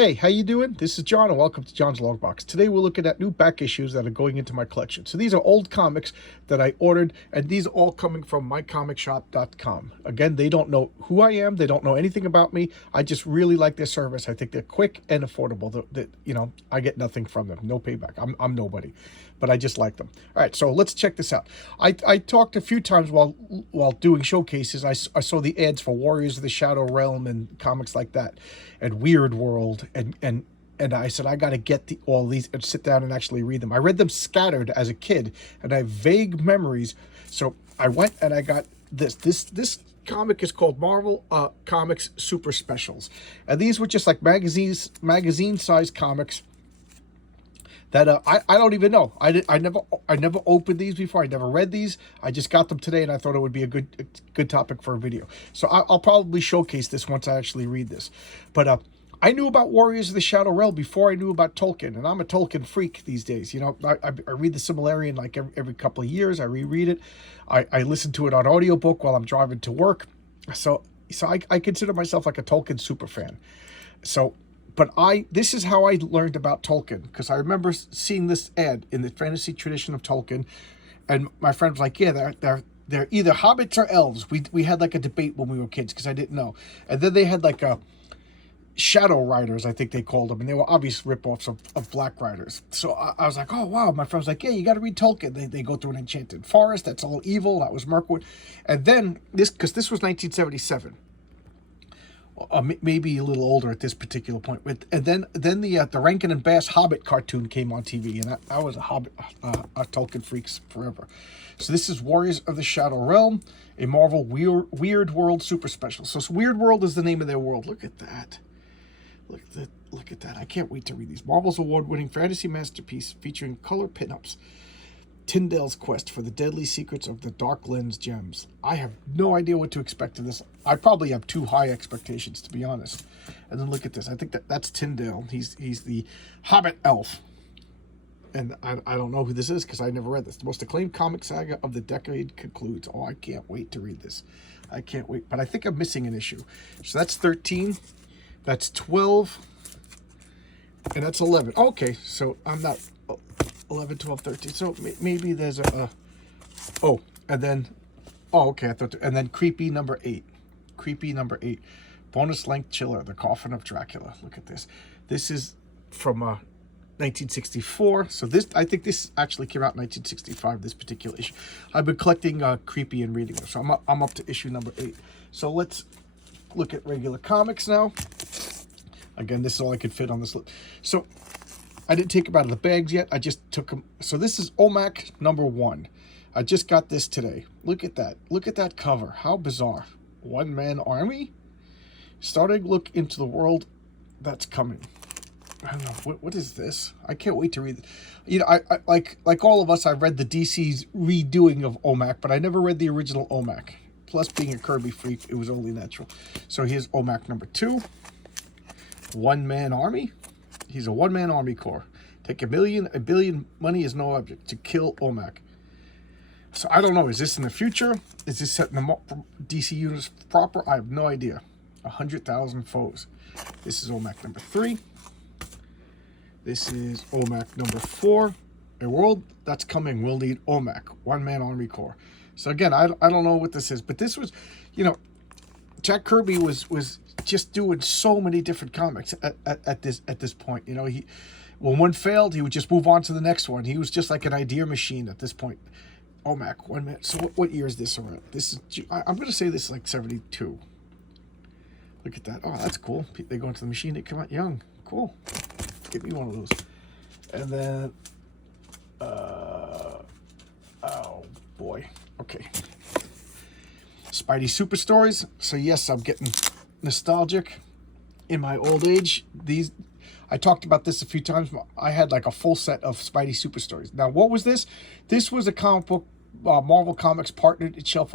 Hey, how you doing? This is John and welcome to John's Logbox. Today we're looking at new back issues that are going into my collection. So these are old comics that I ordered, and these are all coming from mycomicshop.com. Again, they don't know who I am. They don't know anything about me. I just really like their service. I think they're quick and affordable. I get nothing from them. No payback. I'm nobody, but I just like them. All right, so let's check this out. I talked a few times while doing showcases. I saw the ads for Warriors of the Shadow Realm and comics like that, and Weird World. And I said, I got to get all these and sit down and actually read them. I read them scattered as a kid, and I have vague memories. So I went and I got this. This comic is called Marvel Comics Super Specials. And these were just like magazine-sized comics that I don't even know. I never opened these before. I never read these. I just got them today, and I thought it would be a good topic for a video. So I'll probably showcase this once I actually read this. But I knew about Warriors of the Shadow Realm before I knew about Tolkien, and I'm a Tolkien freak these days. You know, I read the Silmarillion like every couple of years. I reread it. I listen to it on audiobook while I'm driving to work. So I consider myself like a Tolkien super fan. But this is how I learned about Tolkien, because I remember seeing this ad in the fantasy tradition of Tolkien, and my friend was like, yeah, they're either hobbits or elves. We had like a debate when we were kids because I didn't know. And then they had like a Shadow Riders, I think they called them, and they were obvious ripoffs of Black Riders. So I was like, oh wow. My friend was like, yeah, you got to read Tolkien. They go through an enchanted forest that's all evil. That was Mirkwood. And then because this was 1977, maybe a little older at this particular point. And then the Rankin and Bass Hobbit cartoon came on TV, and I was a Hobbit, a Tolkien freaks forever. So this is Warriors of the Shadow Realm, a Marvel Weird World Super Special. So Weird World is the name of their world. Look at that. Look at that. I can't wait to read these. Marvel's award-winning fantasy masterpiece featuring color pinups. Tyndale's quest for the deadly secrets of the Dark Lens gems. I have no idea what to expect of this. I probably have too high expectations, to be honest. And then look at this. I think that's Tyndale. He's the Hobbit elf. And I don't know who this is because I never read this. The most acclaimed comic saga of the decade concludes. Oh, I can't wait to read this. I can't wait. But I think I'm missing an issue. So that's 13. That's 12. And that's 11. Okay, so I'm not 11, 12, 13. So maybe there's and then, okay, and then Creepy number 8. Creepy number 8. Bonus length chiller, The Coffin of Dracula. Look at this. This is from 1964. So I think this actually came out in 1965, this particular issue. I've been collecting Creepy and reading them. So I'm up to issue number 8. So let's look at regular comics now. Again, this is all I could fit on this list. So I didn't take them out of the bags yet. I just took them. So this is OMAC number 1. I just got this today. Look at that. Look at that cover. How bizarre. One-man army? Starting look into the world that's coming. I don't know. What is this? I can't wait to read it. You know, I like all of us, I read the DC's redoing of OMAC, but I never read the original OMAC. Plus, being a Kirby freak, it was only natural. So here's OMAC number 2. One-man army. He's a one-man army corps. Take a billion, money is no object to kill OMAC. So I don't know. Is this in the future? Is this set in the DC universe proper? I have no idea. 100,000 foes. This is OMAC number 3. This is OMAC number 4. A world that's coming will need OMAC, one-man army corps. So again, I don't know what this is, but this was, you know, Jack Kirby was just doing so many different comics at this point. You know, when one failed, he would just move on to the next one. He was just like an idea machine at this point. OMAC, one man. So what year is this around? This is, I'm going to say this is like 72. Look at that. Oh, that's cool. They go into the machine. They come out young. Cool. Get me one of those. And then, oh boy. Okay. Spidey Super Stories. So yes, I'm getting nostalgic in my old age. I talked about this a few times. I had like a full set of Spidey Super Stories. Now, what was this? This was a comic book. Marvel Comics partnered itself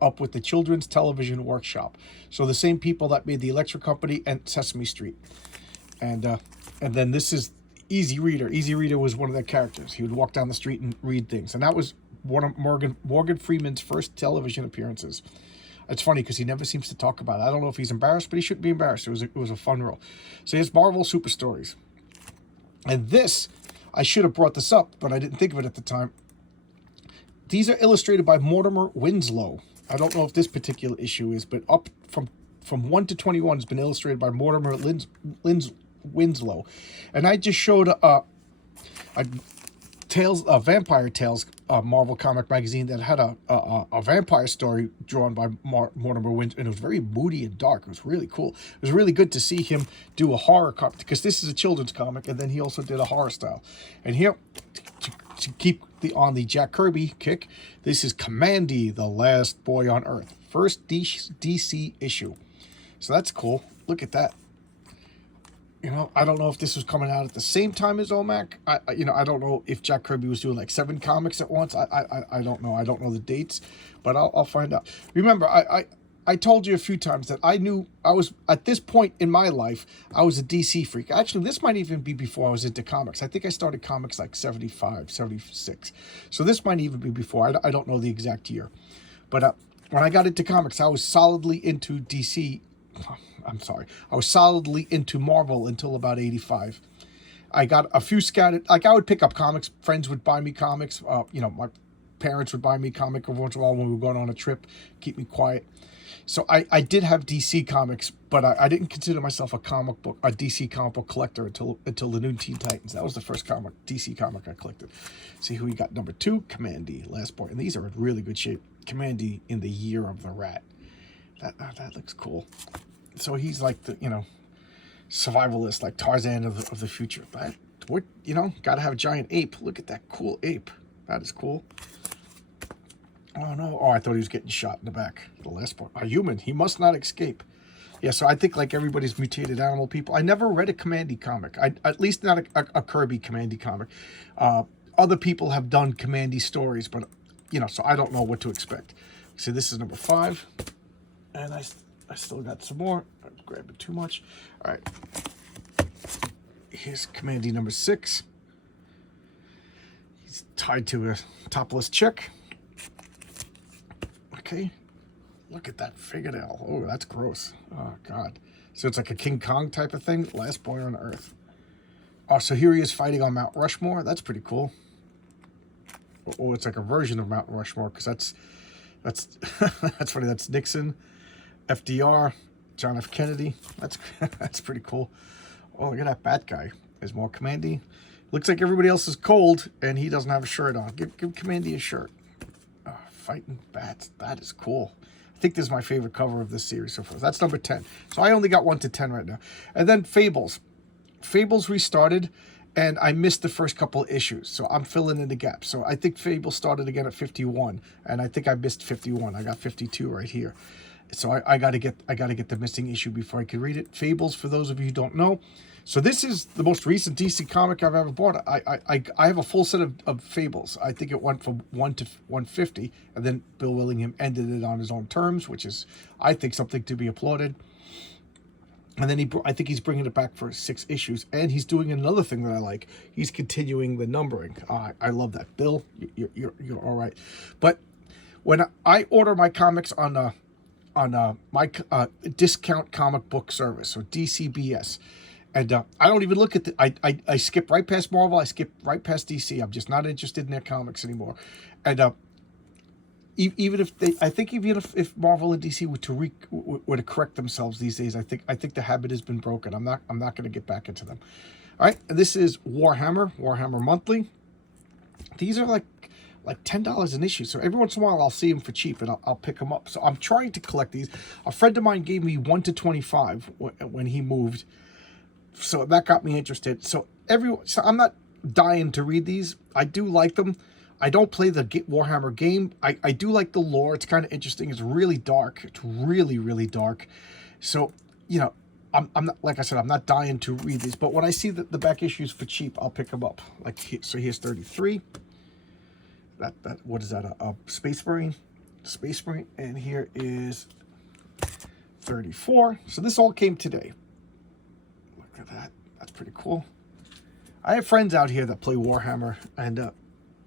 up with the Children's Television Workshop. So the same people that made the Electric Company and Sesame Street. And then this is Easy Reader. Easy Reader was one of their characters. He would walk down the street and read things. And that was one of Morgan Freeman's first television appearances. It's funny because he never seems to talk about it. I don't know if he's embarrassed, but he shouldn't be embarrassed. It was a fun role. So here's Marvel Super Stories. And this, I should have brought this up, but I didn't think of it at the time. These are illustrated by Mortimer Winslow. I don't know if this particular issue is, but up from 1 to 21 has been illustrated by Mortimer Winslow. And I just showed a Vampire Tales Marvel comic magazine that had a vampire story drawn by Mortimer Winslow, and it was very moody and dark. It was really cool. It was really good to see him do a horror comic, because this is a children's comic, and then he also did a horror style. And here, to keep on the Jack Kirby kick, this is Kamandi, the Last Boy on Earth. First DC issue. So that's cool. Look at that. You know, I don't know if this was coming out at the same time as OMAC. I don't know if Jack Kirby was doing like 7 comics at once. I don't know. I don't know the dates, but I'll find out. Remember, I told you a few times that I knew I was, at this point in my life, I was a DC freak. Actually, this might even be before I was into comics. I think I started comics like 75, 76. So this might even be before. I don't know the exact year. But when I got into comics, I was solidly into DC. I'm sorry. I was solidly into Marvel until about 85. I got a few scattered, like I would pick up comics. Friends would buy me comics. My parents would buy me a comic every once in a while when we were going on a trip, keep me quiet. So I did have DC comics, but I didn't consider myself a DC comic book collector until the New Teen Titans. That was the first DC comic I collected. See who we got. Number 2, Kamandi, Last Boy. And these are in really good shape. Kamandi in the Year of the Rat. That looks cool. So he's like the, survivalist, like Tarzan of the future. But gotta have a giant ape. Look at that cool ape. That is cool. Oh no! Oh, I thought he was getting shot in the back. The last part. A human. He must not escape. Yeah, so I think like everybody's mutated animal people. I never read a Kamandi comic. At least not a Kirby Kamandi comic. Other people have done Kamandi stories, but so I don't know what to expect. So this is number 5, and I still got some more. I'm grabbing too much. All right. Here's Kamandi number 6. He's tied to a topless chick. Okay. Look at that fingernail. Oh, that's gross. Oh, God. So it's like a King Kong type of thing. Last Boy on Earth. Oh, so here he is fighting on Mount Rushmore. That's pretty cool. Oh, it's like a version of Mount Rushmore, because that's that's funny. That's Nixon, FDR, John F. Kennedy. That's pretty cool. Oh, look at that bat guy. There's more Kamandi. Looks like everybody else is cold, and he doesn't have a shirt on. Give Kamandi a shirt. Fighting bats. That is cool. I think this is my favorite cover of this series so far. That's number 10. So I only got 1 to 10 right now. And then Fables. Fables restarted, and I missed the first couple of issues. So I'm filling in the gaps. So I think Fables started again at 51, and I think I missed 51. I got 52 right here. So I got to get the missing issue before I can read it. Fables, for those of you who don't know. So this is the most recent DC comic I've ever bought. I have a full set of Fables. I think it went from 1 to 150, and then Bill Willingham ended it on his own terms, which is, I think, something to be applauded. And then I think he's bringing it back for 6 issues, and he's doing another thing that I like. He's continuing the numbering. I love that. Bill, you're all right. But when I order my comics on my discount comic book service, so DCBS. And I don't even look at I skip right past Marvel. I skip right past DC. I'm just not interested in their comics anymore. And even if Marvel and DC were to correct themselves these days, I think the habit has been broken. I'm not going to get back into them. All right, and this is Warhammer Monthly. These are like $10 an issue. So every once in a while I'll see them for cheap, and I'll pick them up. So I'm trying to collect these. A friend of mine gave me 1 to 25 when he moved. So that got me interested. So I'm not dying to read these. I do like them. I don't play the Warhammer game. I do like the lore. It's kind of interesting. It's really dark. It's really, really dark. So, I'm not, like I said, I'm not dying to read these. But when I see the back issues for cheap, I'll pick them up. So here's 33. What is that? A Space Marine? Space Marine. And here is 34. So this all came today. Look at that. That's pretty cool. I have friends out here that play Warhammer, and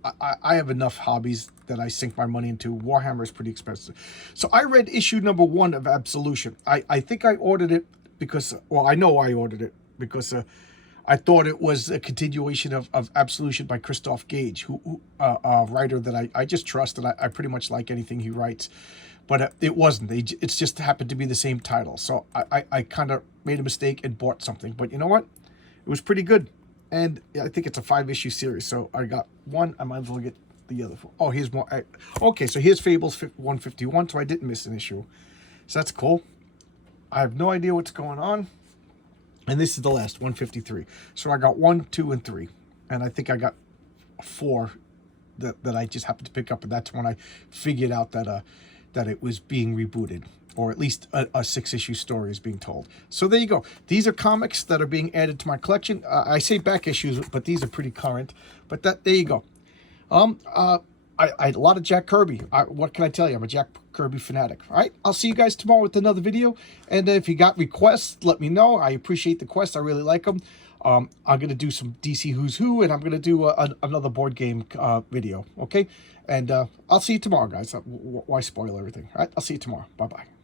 I have enough hobbies that I sink my money into. Warhammer is pretty expensive. So I read issue number 1 of Absolution. I think I ordered it because, well, I know I ordered it because I thought it was a continuation of Absolution by Christoph Gage, who a writer that I just trust, and I pretty much like anything he writes. But it wasn't. It's just happened to be the same title. So I kind of made a mistake and bought something. But you know what? It was pretty good. And I think it's a 5-issue series. So I got one. I might as well get the other 4. Oh, here's more. Okay, so here's Fables 151. So I didn't miss an issue. So that's cool. I have no idea what's going on. And this is the last, 153. So I got 1, 2, and 3. And I think I got 4 that I just happened to pick up. And that's when I figured out that it was being rebooted, or at least a 6-issue story is being told. So there you go. These are comics that are being added to my collection. I say back issues, but these are pretty current. But there you go. I a lot of Jack Kirby. What can I tell you? I'm a Jack Kirby fanatic. All right, I'll see you guys tomorrow with another video. And if you got requests, let me know. I appreciate the requests. I really like them. I'm going to do some DC Who's Who, and I'm going to do another board game video, okay? And I'll see you tomorrow, guys. Why spoil everything? All right, I'll see you tomorrow. Bye-bye.